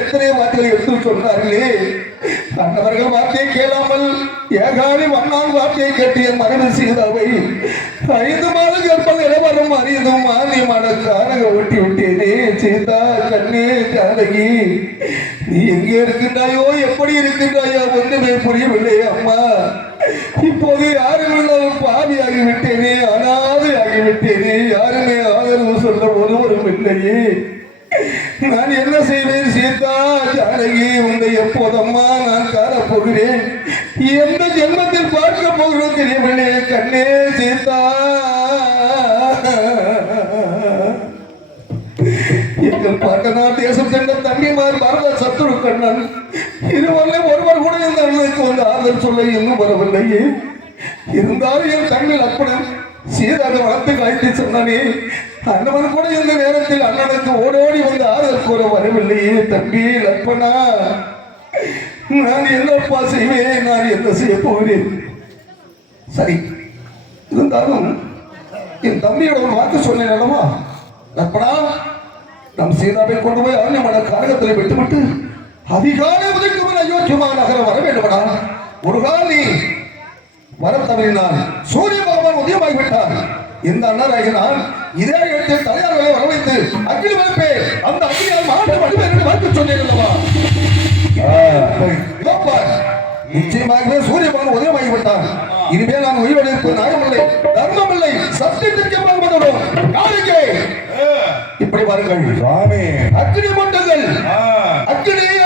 எத்தனை வார்த்தைகளை எடுத்து சொன்னார்களே. அன்னவர்கள் வார்த்தையை கேளாமல் ஏகாணி மன்னான் வார்த்தையை கேட்டு என் மனைவி செய்தாவை ஐந்து மாதம் கற்பல் இளவரம் அறியதும் மானியமான காரக ஒட்டி விட்டேனே. சீதா கண்ணே ஜானகி நீ எங்கே இருக்கின்றாயோ எப்படி இருக்கின்றாயோ ஒன்றுமே புரியவில்லை அம்மா. இப்போது யாரும் இல்லாமல் பாதியாகி விட்டேனே அனாதையாகி ஆகிவிட்டேனே யாருமே ஆதரவு சொல்ல ஒருவரும் இல்லையே. நான் என்ன செய்வேன்? சீதா ஜானகி உன்னை எப்போதம்மா நான் காணப்போகிறேன்? எந்த ஜென்மத்தில் பார்க்க போகிறோம் தெரியவில்லை கண்ணே சீதா. எங்கள் பாட்டனா தேசம் சென்ற தம்பிமார் பாரத சத்துரு கண்ணன் இதுவரை ஒருவர் கூட இந்த அண்ணனுக்கு வந்து ஆதரவு சொல்ல இன்னும் வரவில்லையே. இருந்தாலும் என் கண்ணில் அப்படன் சீதாவை வளர்த்து காய்த்து சொன்னானே அண்ணவன் கூட இந்த நேரத்தில் அண்ணனுக்கு ஓடோடி வந்து ஆறுதல் கூற வரவில்லையே தம்பி லப்பனா. நான் என்னப்பா செய்வேன்? நான் என்ன செய்ய போகிறேன்? சரி இருந்தாலும் என் தம்பியோட ஒரு சொன்னேன் அல்லவா? லப்பனா நம் சீதாவை கொண்டு போய் அரண்யமான காரகத்தில் விட்டுவிட்டு அதிகாலை உதைக்கும் அயோக்கியமா நகரம் வர வேண்டுமடா. ஒரு கால் நீ வரம் தவறினான் சூரிய பகவான் உதயமாகி விட்டார் இந்த அண்ணராகினால் இதே இடத்தில் தலையார்களை வரவைத்து அக்கினி வைப்பே அந்த அக்னியால் மாற்றம் அடிமை என்று வாக்கு சொன்னேன் அல்லவா. நிச்சயமாகவே சூரிய பகவான் உதயமாகி விட்டான் இனிமேல் நான் உயிரோடு நியாயமில்லை தர்மமில்லை சத்தியத்திற்கு பங்குவதும் காரிக்கை இப்படி வாருங்கள் சுவாமி அக்னி மூட்டுங்கள் ஆ, அக்னியை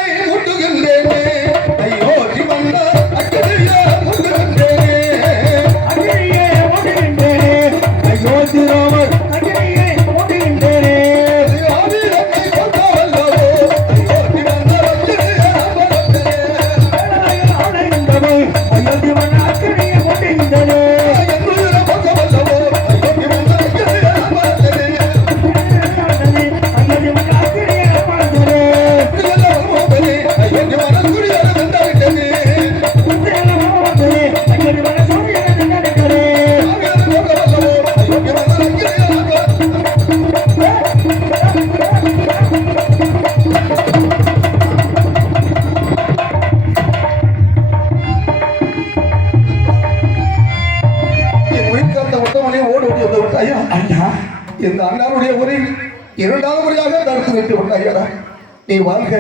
இந்த அண்ணாருடைய உரை இரண்டாவது முறையாக தடுத்து விட்டு விட்டாயடா நீ வாழ்க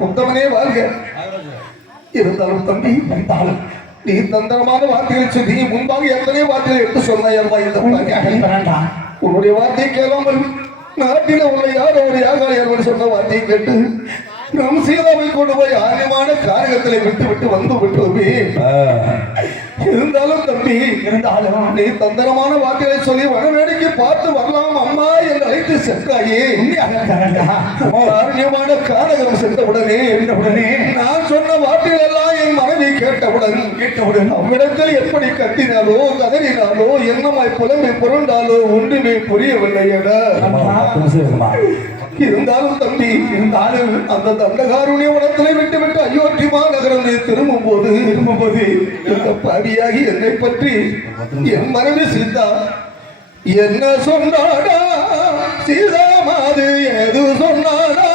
உத்தமனே வாழ்க. இருந்தாலும் தம்பி இருந்தாலும் நீ தந்திரமான வார்த்தைகளை சொல்லி முன்பாக எத்தனை வார்த்தைகளை எடுத்து சொன்னாயல்வா இந்த உன்னுடைய வார்த்தையை கேளாமல் நாட்டில உள்ள யாரோ ஒரு யாகாரியர்கள் சொன்ன வார்த்தையை கேட்டு நம் சீதாவை கொண்டு போய் ஆரியமான காரகத்திலே விட்டு விட்டு வந்து விட்டோமே. இருந்தாலும் தம்பி இருந்தாலும் நீ தந்திரமான வார்த்தைகளை சொல்லி வனவேடிக்கை பார்த்து வரலாம். அம்மா என்று அழைத்து சென்றாயே. காரணியமான காரகம் சென்றவுடனே என்றவுடனே நான் சொன்ன வார்த்தைகள் எல்லாம் என் மனைவி கேட்டவுடன் கேட்டவுடன் அவ்விடத்தில் எப்படி கத்தினாலோ கதறினாலோ என்னமாய் புலம்பி புரண்டாலோ ஒன்றுமே புரியவில்லை என இருந்தாலும் தம்பி இருந்தாலும் அந்த தண்டகாருண்ய உடத்திலே விட்டு விட்டு அயோத்திமா நகரம் நீ திரும்பும் போது திரும்பும் போது இந்த பாவியாகி என்னை பற்றி என் மனைவி சீதா என்ன சொன்னாடா? சீதா மாது ஏது சொன்னாடா?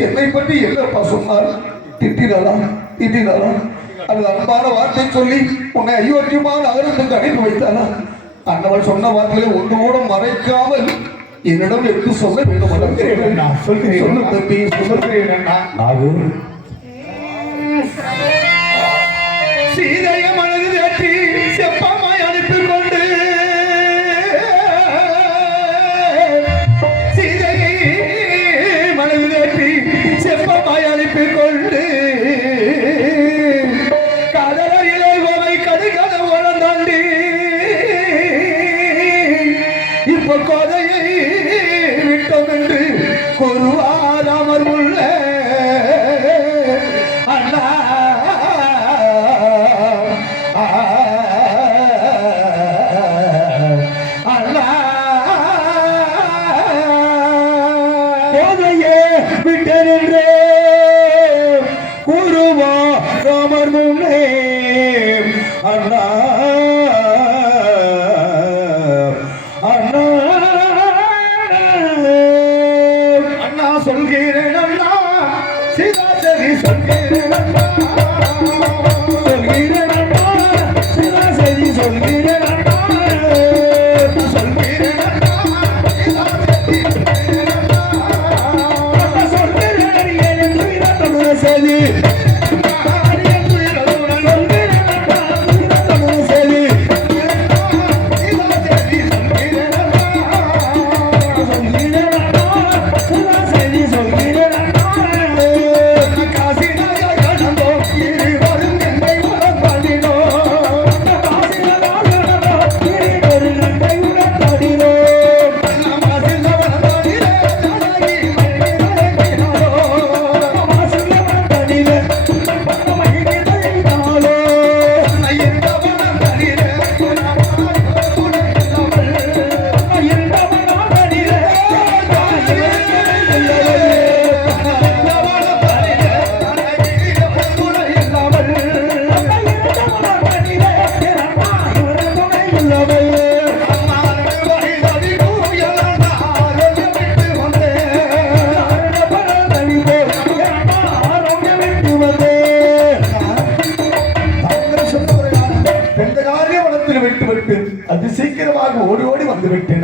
என்னை பற்றி என்னப்பா சொன்னார் திட்டினாரா திட்டினாரா அது அன்பான வார்த்தை சொல்லி உன்னை அயோக்கியமான நகரத்துக்கு அனுப்பி வைத்தானா அன்னவள் சொன்ன வார்த்தைகளை ஒன்று கூட மறைக்காமல் என்னிடம் எடுத்து சொல்ல வேண்டும் சொல்கிறேன் சொல்கிறேன். சொல்லு தம்பி சொல்லு சொல்கிறேன் அண்ணா. নি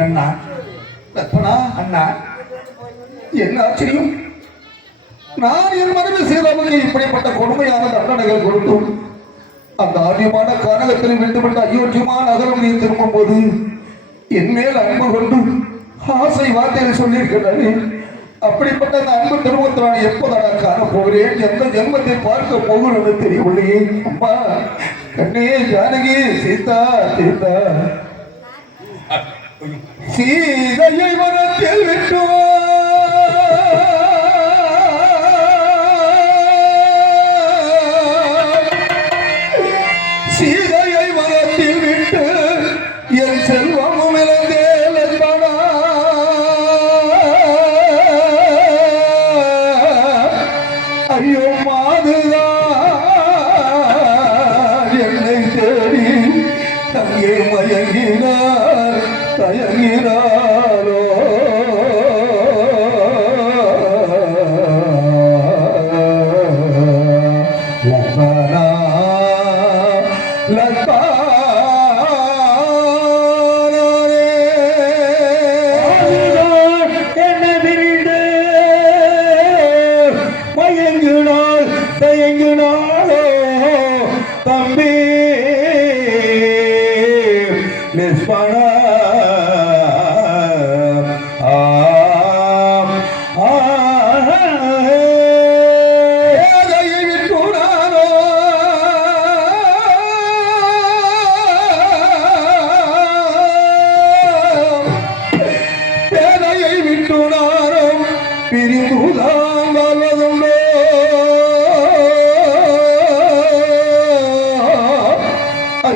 அண்ணா. ரத்னா அண்ணா என்ன ஆச்சரியம்? நான் என் மனைவி சீதாவுக்கு இப்படிப்பட்ட கொடுமையான தண்டனைகள் கொடுத்தும் அந்த ஆரியமான கானகத்தில் விட்டுவிட்ட அயோக்கியமான நகரம் நீ திரும்பும் போது என் மேல் அன்பு கொண்டு ஆசை வார்த்தையை சொல்லியிருக்கிறாரே அப்படிப்பட்ட அந்த அன்பு திருமணத்தில் நான் எப்போதான் காண போகிறேன் எந்த ஜென்மத்தை பார்க்க போகிறேன்னு தெரியவில்லையே. அம்மா கண்ணே ஜானகி சீதா சீதா. சீதையை மனத்தில் விட்டோ لك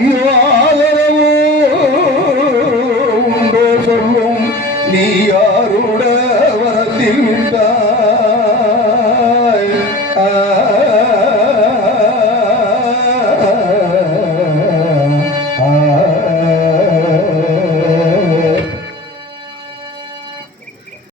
ஐயோ